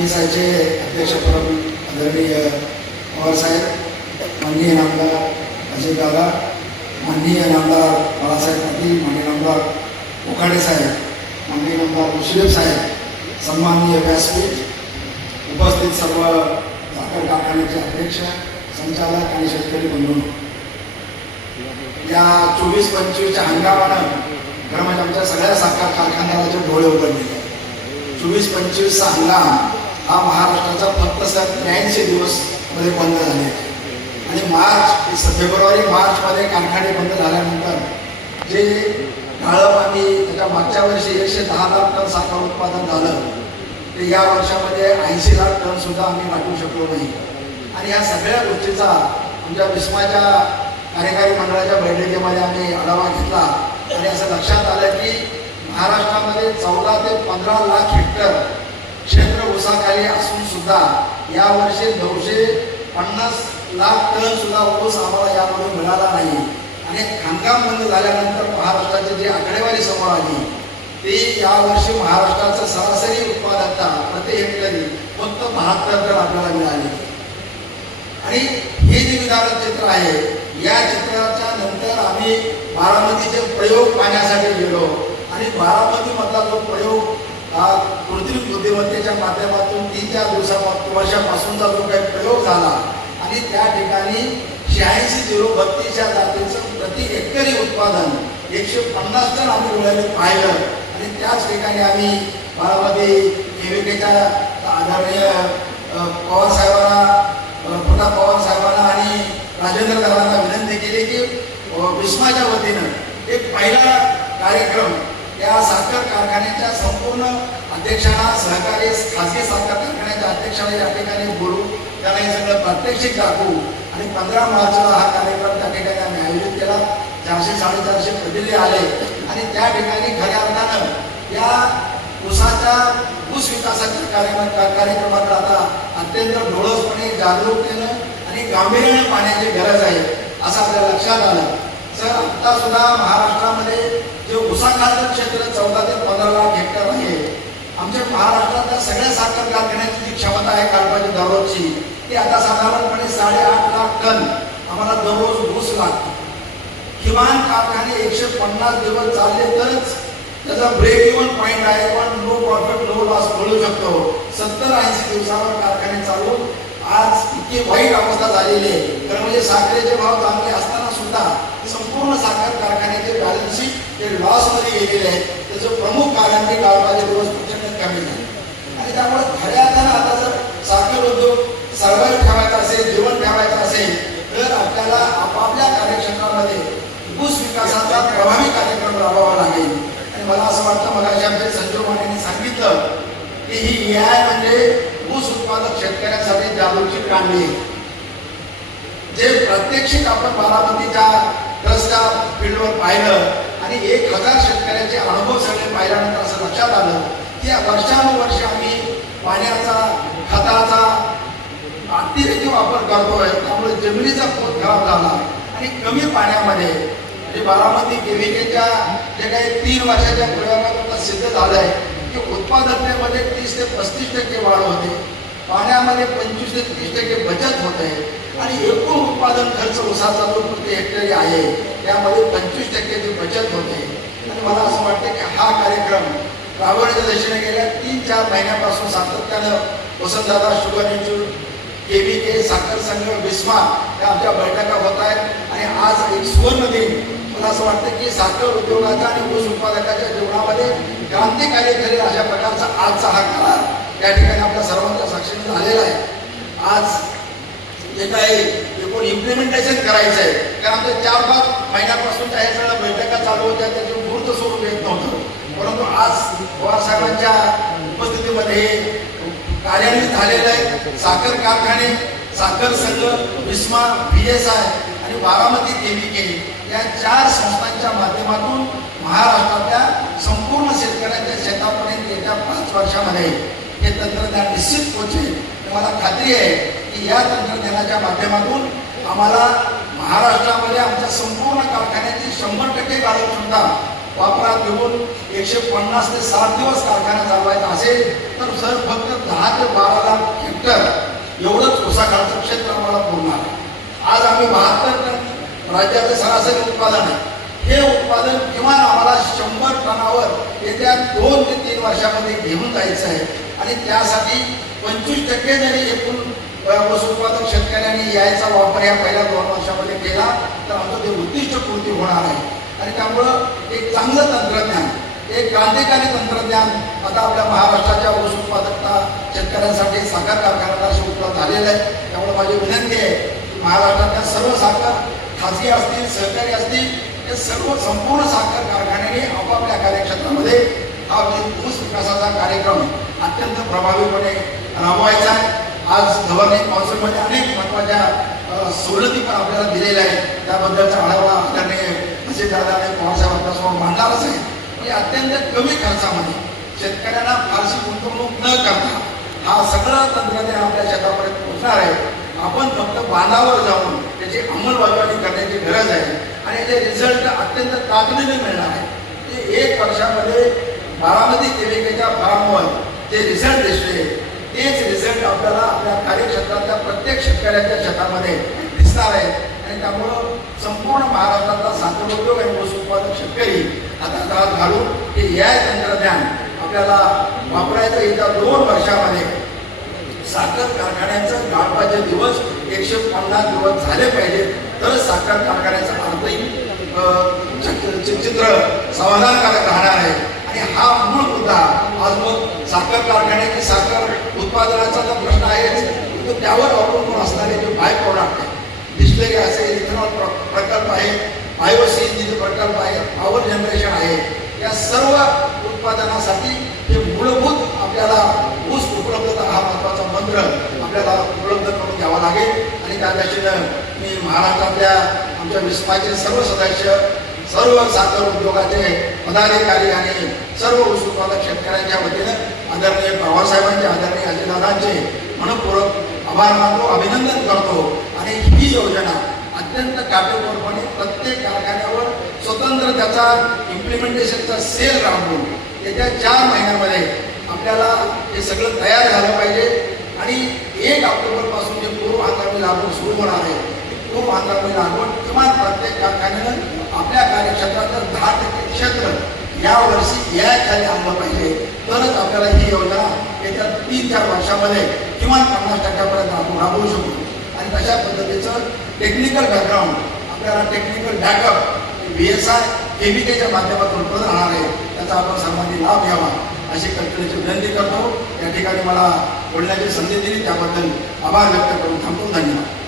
एसायचे अध्यक्षपद आदरणीय पवारसाहेब माननीय नामदार अजितदादा माननीय नामदार बाळासाहेब पाटील माननीय नामदार उखाडे साहेब माननीय नामदार मुश्रीफ साहेब सन्माननीय व्यासपीठ उपस्थित सर्व साखर कारखान्याचे अध्यक्ष संचालक आणि शेतकरी बंधू. या चोवीस पंचवीसच्या हंगामानं खरं म्हणजे आमच्या सगळ्या साखर जे डोळे उघडलेले चोवीस पंचवीसचा हंगाम हा महाराष्ट्राचा फक्त सर त्र्याऐंशी दिवसमध्ये बंद झाले. आणि मार्च स- फेब्रुवारी मार्चमध्ये कारखाने बंद झाल्यानंतर जे गाळप आणि त्याच्या मागच्या वर्षी एकशे दहा लाख टन साखर उत्पादन झालं ते या वर्षामध्ये ऐंशी लाख टन सुद्धा आम्ही गाठू शकलो नाही. आणि या सगळ्या गोष्टीचा आमच्या विस्माच्या कार्यकारी मंडळाच्या बैठकीमध्ये आम्ही आढावा घेतला. आणि असं लक्षात आलं की महाराष्ट्रामध्ये चौदा ते पंधरा लाख हेक्टर सुद्धा. या वर्षी नऊशे पन्नास लाख टन सुद्धा ऊस आम्हाला यामध्ये मिळाला नाही. आणि खाणकाम बंद झाल्यानंतर महाराष्ट्राची जी आकडेवारी समोर आली ती यावर्षी महाराष्ट्राचं सरासरी उत्पादकता प्रति हेक्टरी फक्त बहात्तर टन आपल्याला मिळाली. आणि हे जे विधारक चित्र आहे या चित्राच्या नंतर आम्ही बारामतीचे प्रयोग पाहण्यासाठी गेलो. आणि बारामतीमधला जो प्रयोग हा कृत्रिम बुद्धिमत्तेच्या माध्यमातून तीन चार दिवसापासून वर्षापासूनचा जो काही प्रयोग झाला आणि त्या ठिकाणी शहाऐंशी झिरो बत्तीसच्या जातीचं प्रति हेक्टरी उत्पादन एकशे पन्नास टन आम्ही डोळ्याने पाहिलं. आणि त्याच ठिकाणी आम्ही बारामती केविकेच्या आदरणीय पवारसाहेबांना पवार पवारसाहेबांना पवार आणि राजेंद्र दादांना विनंती केली की विस्माच्या वतीनं एक पहिला कार्यक्रम या साखर कारखान्याच्या संपूर्ण अध्यक्षांना सहकारी खाजगी साखर कारखान्याच्या अध्यक्षांना या ठिकाणी बोलू. त्याला हे सगळं प्रात्यक्षिक दाखवू. आणि पंधरा मार्चला हा कार्यक्रम त्या ठिकाणी आम्ही आयोजित केला. चारशे साडेचारशे प्रतिनिधी आले. आणि त्या ठिकाणी खऱ्या अर्थानं या ऊसाच्या ऊस विकासाच्या कार्यक्रम कार्यक्रमाकडे आता अत्यंत ढोळसपणे जागरूकतेनं आणि गांभीर्याने पाहण्याची गरज आहे असं आपल्या लक्षात आलं. सर आता सुद्धा महाराष्ट्रामध्ये जे ऊसाखालचं क्षेत्र चौदा ते पंधरा लाख हेक्टर आहे आमच्या महाराष्ट्रातल्या सगळ्या साखर कारखान्याची जी क्षमता आहे कालपाची दररोजची ती आता साधारणपणे साडेआठ लाख टन आम्हाला दररोज ऊस लागतो. किमान कारखाने एकशे पन्नास दिवस चालले तरच त्याचा ब्रेक इव्हन पॉईंट आहे पण नो प्रॉफिट नो लॉस मिळू शकतो. सत्तर ऐंशी दिवसावर कारखाने चालवून आज इतकी वाईट अवस्था झालेली आहे. कारण म्हणजे साखरेचे भाव चांगले असताना सुद्धा संपूर्ण साखर कारखान्याचे बॅलन्स शीट हे लॉसमध्ये गेलेले आहेत त्याचं प्रमुख कारण ते गाळपाचे दिवस प्रचंड कमी झाले आणि त्यामुळे खऱ्या अर्थानं आता जर साखर उद्योग सर्वाईव्ह ठेवायचा असेल जीवन ठेवायचं असेल तर आपल्याला आपापल्या कार्यक्षेत्रामध्ये ऊस विकासाचा प्रभावी कार्यक्रम राबवावा लागेल. आणि मला असं वाटतं मला आमचे संजीव मानेने सांगितलं की ही न्याय म्हणजे ऊस उत्पादक शेतकऱ्यांसाठी जादूची काढली जे प्रात्यक्षिक आपण बारामतीच्या ट्रस्टच्या फील्डवर पाहिलं आणि एक हजार शेतकऱ्याचे अनुभव सगळे पाहिल्यानंतर असं लक्षात आलं की वर्षानुवर्ष आम्ही पाण्याचा खताचा अतिरेकी वापर करतोय. त्यामुळे जमिनीचा पोत खराब झाला. आणि कमी पाण्यामध्ये म्हणजे बारामती केविकेच्या जे काही तीन वर्षाच्या प्रयोगात सिद्ध झालंय की उत्पादकतेमध्ये तीस ते पस्तीस टक्के वाढ होते. पाण्यामध्ये पंचवीस ते तीस टक्के बचत होते आणि एकूण उत्पादन खर्च उसाचा जो प्रति हेक्टरी आहे त्यामध्ये पंचवीस टक्क्याची बचत होते आणि मला असं वाटतं की हा कार्यक्रम राबवण्याच्या दिशेने गेल्या तीन चार महिन्यापासून सातत्यानं वसंतदादा शुगर इन्स्टिट्यूट केबी के साखर संघ विस्मा या आमच्या बैठका होत आहेत. आणि आज एक सुवर्ण दिन. मला असं वाटतं की साखर उद्योगाचा आणि ऊस उत्पादकाच्या जीवनामध्ये क्रांतिकारी ठरेल अशा प्रकारचा आजचा हा करार त्या ठिकाणी आपल्या सर्वांच्या साक्षीने झालेला आहे. आज जे काही एकूण इम्प्लिमेंटेशन करायचं आहे कारण आमच्या चार पाच महिन्यापासून हे सगळ्या बैठका चालू होत्या त्याचं मूर्त स्वरूप येत नव्हतं. परंतु आज पवार साहेबांच्या उपस्थितीमध्ये हे कार्यान्वित झालेलं आहे. साखर कारखाने साखर संघ विस्मा बी एस आय आणि बारामती केविके या चार संस्थांच्या माध्यमातून महाराष्ट्रातल्या संपूर्ण शेतकऱ्यांच्या शेतापर्यंत येत्या पाच वर्षामध्ये हे तंत्रज्ञान निश्चित पोचेल. मला खात्री आहे की या तंत्रज्ञानाच्या माध्यमातून आम्हाला महाराष्ट्रामध्ये आमच्या संपूर्ण कारखान्याची शंभर टक्के कार्यक्षमता वापरात घेऊन एकशे पन्नास ते सात दिवस कारखाना चालवायचा असेल तर सर फक्त दहा ते बारा लाख हेक्टर एवढंच ऊसाखालचं क्षेत्र आम्हाला पुरणार आहे. आज आम्ही बहात्तर टन राज्याचं सरासरी उत्पादन आहे. हे उत्पादन किमान आम्हाला शंभर टनावर येत्या दोन ते तीन वर्षामध्ये घेऊन जायचं आहे. आणि त्यासाठी पंचवीस टक्के जरी एकूण अ, उत्पादक शेतकऱ्यांनी यायचा वापर या पहिल्या दोन वर्षामध्ये केला तर आमचं ते उद्दिष्ट पूर्ती होणार आहे. आणि त्यामुळं एक चांगलं तंत्रज्ञान एक क्रांतिकारी तंत्रज्ञान आता आपल्या महाराष्ट्राच्या ऊस उत्पादकता शेतकऱ्यांसाठी साखर कारखान्याला उपलब्ध झालेलं आहे. त्यामुळे माझी विनंती आहे की महाराष्ट्रातल्या सर्व साखर खाजगी असतील सहकारी असतील हे सर्व संपूर्ण साखर कारखान्याने आपापल्या कार्यक्षेत्रामध्ये हा ऊस विकासाचा कार्यक्रम अत्यंत प्रभावीपणे राबवायचा आहे. आज गव्हर्निंग काउन्सिलमध्ये अनेक महत्त्वाच्या सवलती पण आपल्याला दिलेल्या आहेत. त्याबद्दलचा आढावा आदरणीय असे दादाने पवारसाहेब आपल्यासमोर मांडणारच आहे म्हणजे अत्यंत कमी खर्चामध्ये शेतकऱ्यांना फारशी गुंतवणूक न करता हा सगळं तंत्रज्ञान आपल्या शेतापर्यंत पोहोचणार आहे. आपण फक्त बांधावर जाऊन त्याची अंमलबजावणी करण्याची गरज आहे. आणि याचे रिझल्ट अत्यंत तातडीने मिळणार आहे. ते एक वर्षामध्ये बारामती केमिकलच्या फार्मवर जे रिझल्ट दिसले तेच रिझल्ट आपल्याला आपल्या कार्यक्षेत्रातल्या प्रत्येक शेतकऱ्याच्या शेतामध्ये दिसणार आहे. आणि त्यामुळं संपूर्ण महाराष्ट्रातला साखर उद्योग आणि ऊस उत्पादक शेतकरी आता हात घालून हे या तंत्रज्ञान आपल्याला वापरायचं येत्या दोन वर्षामध्ये साखर कारखान्याचं गाळपाचे दिवस एकशे पन्नास दिवस झाले पाहिजे. तर साखर कारखान्याचं आर्थिक चित्र समाधानकारक राहणार आहे. आणि हा मूळ मुद्दा आज मग साखर कारखान्याची साखर उत्पादनाचा तर प्रश्न आहेच तो त्यावर अवलंबून असणारे जे बाय प्रॉडक्ट आहे डिस्टरी असेल इथेनॉल प्रकल्प आहे बायोसी सी प्रकल्प आहे पॉवर जनरेशन आहे. या सर्व उत्पादनासाठी हे मूलभूत आपल्याला ऊस उपलब्धता हा महत्त्वाचा मंत्र आपल्याला उपलब्ध करून द्यावा लागेल. आणि त्या दृष्टीनं मी महाराष्ट्रातल्या आमच्या विस्माचे सर्व सदस्य सर्व साखर उद्योगाचे पदाधिकारी आणि सर्व ऊस उत्पादक शेतकऱ्यांच्या वतीनं आदरणीय बाबासाहेबांचे आदरणीय अजितदादांचे मनपूर्वक आभार मानतो अभिनंदन करतो. आणि ही योजना अत्यंत काटेकोरपणे प्रत्येक कारखान्यावर स्वतंत्र त्याचा इम्प्लिमेंटेशनचा सेल राबवून येत्या चार महिन्यामध्ये आपल्याला हे सगळं तयार झालं पाहिजे. आणि एक ऑक्टोबरपासून जे पूर्व हंगामी लागवड सुरू होणार आहे पूर्व हंगामी लागवड किमान प्रत्येक कारखान्यानं आपल्या कार्यक्षेत्रातलं दहा टक्के क्षेत्र या वर्षी या खाली आणलं पाहिजे. तरच आपल्याला ही योजना येत्या तीन चार वर्षामध्ये किमान पन्नास टक्क्यापर्यंत आपण राबवू शकू. आणि तशा पद्धतीचं टेक्निकल बॅकग्राऊंड आपल्याला technical backup B S I केच्या माध्यमातून पण राहणार आहे. त्याचा आपण सर्वांनी लाभ घ्यावा. अशी कल्पनेची विनंती करतो. या ठिकाणी मला बोलण्याची संधी दिली. त्याबद्दल आभार व्यक्त करून थांबतो धन्यवाद.